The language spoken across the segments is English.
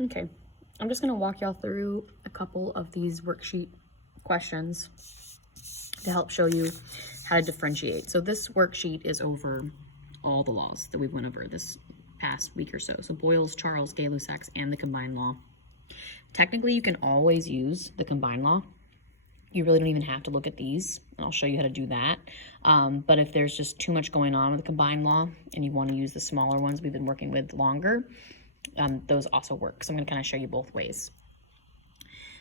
Okay, I'm just gonna walk y'all through a couple of these worksheet questions to help show you how to differentiate. So this worksheet is over all the laws that we went over this past week or so. So Boyle's, Charles, Gay-Lussac's, and the combined law. Technically, you can always use the combined law. You really don't even have to look at these, and I'll show you how to do that. But if there's just too much going on with the combined law and you want to use the smaller ones we've been working with longer, those also work. So I'm going to kind of show you both ways.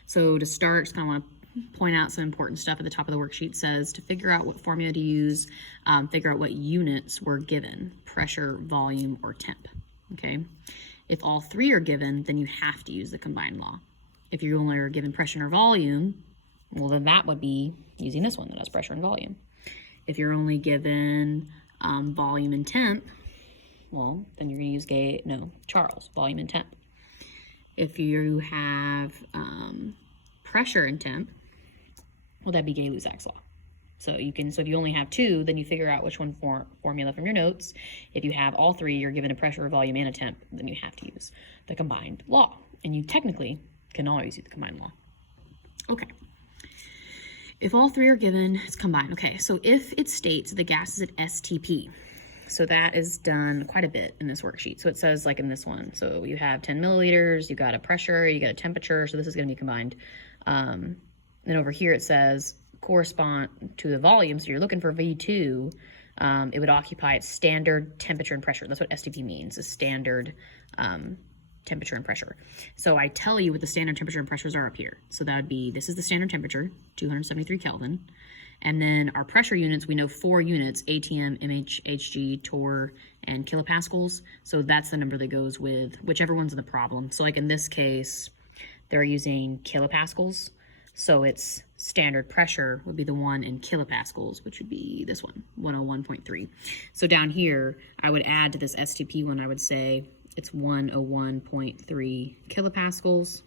So to start, just kind of want to point out some important stuff at the top of the worksheet. Says to figure out what formula to use, figure out what units were given, pressure, volume, or temp, okay? If all three are given, then you have to use the combined law. If you only are given pressure or volume, well, then that would be using this one that has pressure and volume. If you're only given volume and temp, well, then you're going to use Charles, volume and temp. If you have pressure and temp, well, that'd be Gay-Lussac's law. So if you only have two, then you figure out which one formula from your notes. If you have all three, you're given a pressure, a volume, and a temp, then you have to use the combined law. And you technically can always use the combined law. Okay. If all three are given, it's combined. Okay, so if it states the gas is at STP, so that is done quite a bit in this worksheet. So it says like in this one, so you have 10 milliliters, you got a pressure, you got a temperature, so this is gonna be combined. Then over here it says correspond to the volume, so you're looking for V2, it would occupy its standard temperature and pressure. That's what STP means, is standard temperature and pressure. So I tell you what the standard temperature and pressures are up here. So that would be, this is the standard temperature, 273 Kelvin. And then our pressure units, we know 4 units, ATM, mH, Hg, torr, and kilopascals. So that's the number that goes with whichever one's in the problem. So like in this case, they're using kilopascals. So its standard pressure would be the one in kilopascals, which would be this one, 101.3. So down here, I would add to this STP one, I would say it's 101.3 kilopascals.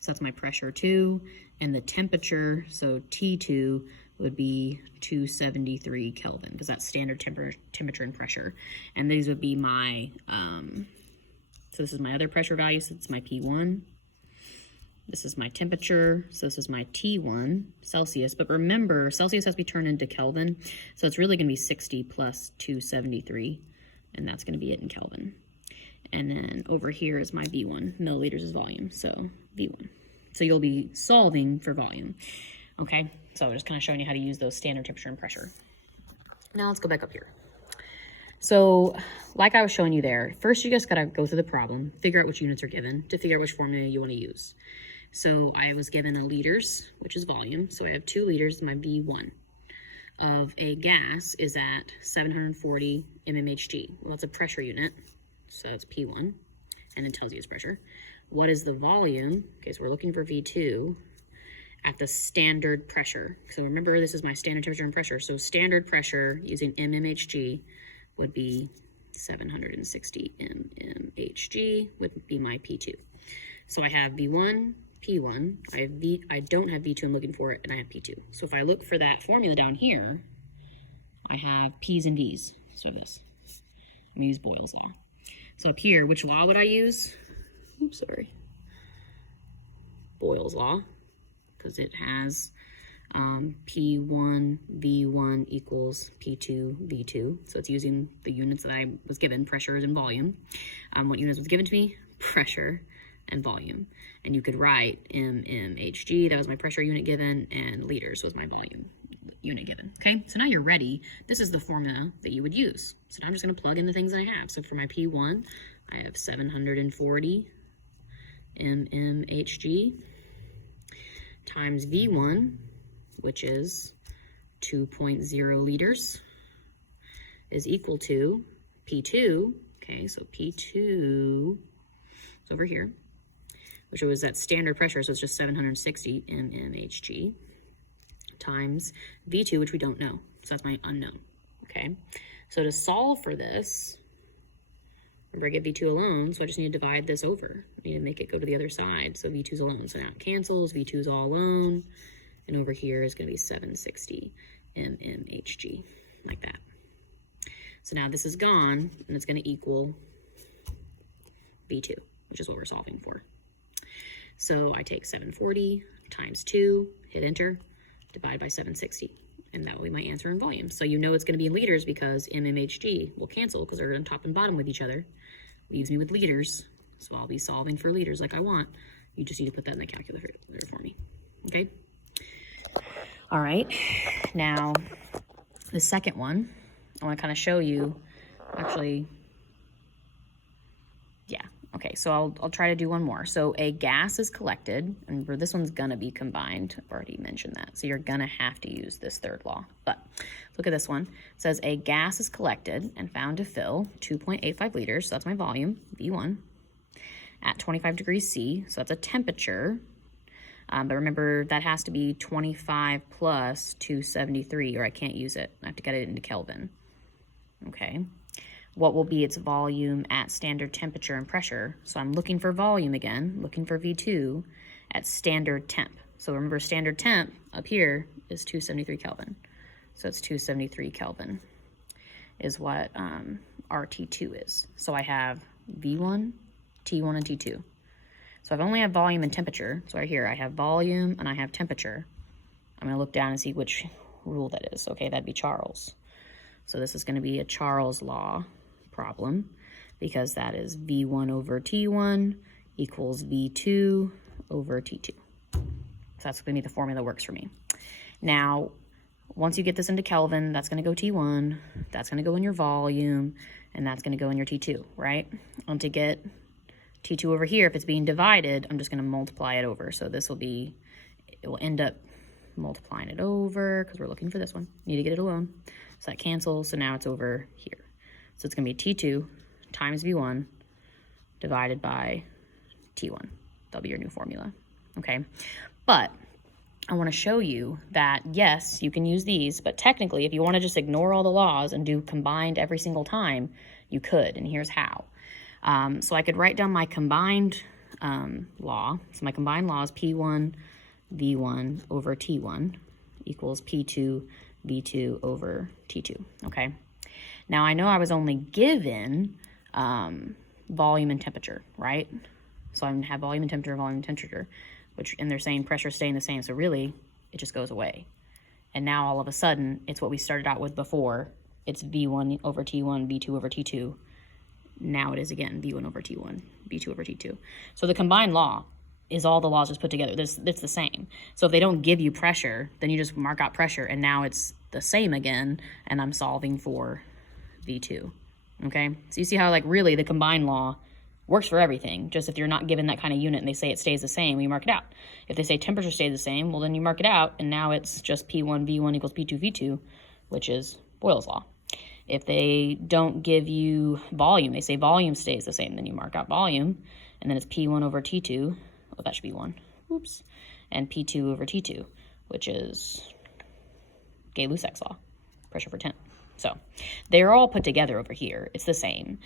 So that's my pressure 2. And the temperature, so T2 would be 273 Kelvin, because that's standard temperature and pressure. And these would be my, so this is my other pressure value, so it's my P1. This is my temperature, so this is my T1, Celsius. But remember, Celsius has to be turned into Kelvin, so it's really going to be 60 plus 273, and that's going to be it in Kelvin. And then over here is my V1, milliliters is volume, so V1. So you'll be solving for volume, okay? So I'm just kind of showing you how to use those standard temperature and pressure. Now let's go back up here. So like I was showing you there, first you just gotta go through the problem, figure out which units are given to figure out which formula you wanna use. So I was given a liters, which is volume. So I have 2 liters, my V1 of a gas is at 740 mmHg. Well, it's a pressure unit, so it's P1, and it tells you its pressure. What is the volume? Okay, so we're looking for V2 at the standard pressure. So remember, this is my standard temperature and pressure. So standard pressure using mmHg would be 760 mmHg would be my P2. So I have V1, P1, I don't have V2, I'm looking for it, and I have P2. So if I look for that formula down here, I have P's and V's. So this, I'm gonna use Boyle's law. So up here, which law would I use? Oops, sorry. Boyle's law, because it has P1 V1 equals P2 V2. So it's using the units that I was given, pressures and volume. What units was given to me? Pressure and volume. And you could write mmHg, that was my pressure unit given, and liters was my volume unit given. Okay, so now you're ready. This is the formula that you would use. So now I'm just gonna plug in the things I have. So for my P1, I have 740 mmHg times V1, which is 2.0 liters, is equal to P2. Okay, so P2 is over here, which was at standard pressure, so it's just 760 mmHg, times V2, which we don't know, so that's my unknown, okay? So to solve for this, remember I get V2 alone, so I just need to divide this over. I need to make it go to the other side, so V2's alone. So now it cancels, V2's all alone, and over here is gonna be 760 mmHg, like that. So now this is gone, and it's gonna equal V2, which is what we're solving for. So I take 740 times 2, hit enter, divide by 760. And that will be my answer in volume. So you know it's going to be in liters because MMHG will cancel because they're on top and bottom with each other. Leaves me with liters. So I'll be solving for liters like I want. You just need to put that in the calculator for me. Okay? All right. Now, the second one, I want to kind of show you, actually, yeah. Okay, so I'll try to do one more. So a gas is collected, and this one's gonna be combined. I've already mentioned that. So you're gonna have to use this third law. But look at this one. It says a gas is collected and found to fill 2.85 liters, so that's my volume, V1, at 25 degrees C, so that's a temperature. But remember, that has to be 25 plus 273, or I can't use it. I have to get it into Kelvin. Okay. What will be its volume at standard temperature and pressure? So I'm looking for volume again, looking for V2 at standard temp. So remember, standard temp up here is 273 Kelvin. So it's 273 Kelvin is what our T2 is. So I have V1, T1, and T2. So I've only have volume and temperature. So right here, I have volume and I have temperature. I'm gonna look down and see which rule that is. Okay, that'd be Charles. So this is gonna be a Charles law problem because that is V1 over T1 equals V2 over T2. So that's going to be the formula that works for me. Now, once you get this into Kelvin, that's going to go T1, that's going to go in your volume, and that's going to go in your T2, right? And to get T2 over here, if it's being divided, I'm just going to multiply it over. So this will be, it will end up multiplying it over because we're looking for this one. Need to get it alone. So that cancels, so now it's over here. So it's going to be T2 times V1 divided by T1. That'll be your new formula, okay? But I want to show you that, yes, you can use these, but technically, if you want to just ignore all the laws and do combined every single time, you could, and here's how. So I could write down my combined law. So my combined law is P1 V1 over T1 equals P2 V2 over T2, okay? Now, I know I was only given volume and temperature, right? So I'm going to have volume and temperature, which, and they're saying pressure staying the same. So really, it just goes away. And now all of a sudden, it's what we started out with before. It's V1 over T1, V2 over T2. Now it is again V1 over T1, V2 over T2. So the combined law is all the laws just put together. It's the same. So if they don't give you pressure, then you just mark out pressure, and now it's the same again, and I'm solving for V2, okay? So you see how, like, really the combined law works for everything. Just if you're not given that kind of unit and they say it stays the same, you mark it out. If they say temperature stays the same, well, then you mark it out, and now it's just P1 V1 equals P2 V2, which is Boyle's law. If they don't give you volume, they say volume stays the same, then you mark out volume, and then it's P1 over T2, well, that should be 1, oops, and P2 over T2, which is Gay-Lussac's law, pressure for temp. So they're all put together over here. It's the same.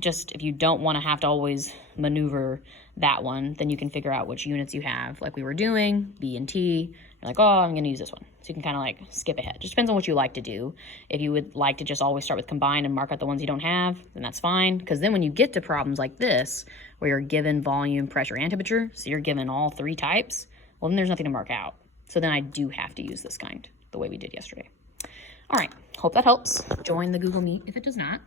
Just if you don't want to have to always maneuver that one, then you can figure out which units you have, like we were doing, B and T. You're like, oh, I'm going to use this one. So you can kind of like skip ahead. Just depends on what you like to do. If you would like to just always start with combined and mark out the ones you don't have, then that's fine. Because then when you get to problems like this, where you're given volume, pressure, and temperature, so you're given all three types, well, then there's nothing to mark out. So then I do have to use this kind, the way we did yesterday. All right, hope that helps. Join the Google Meet if it does not.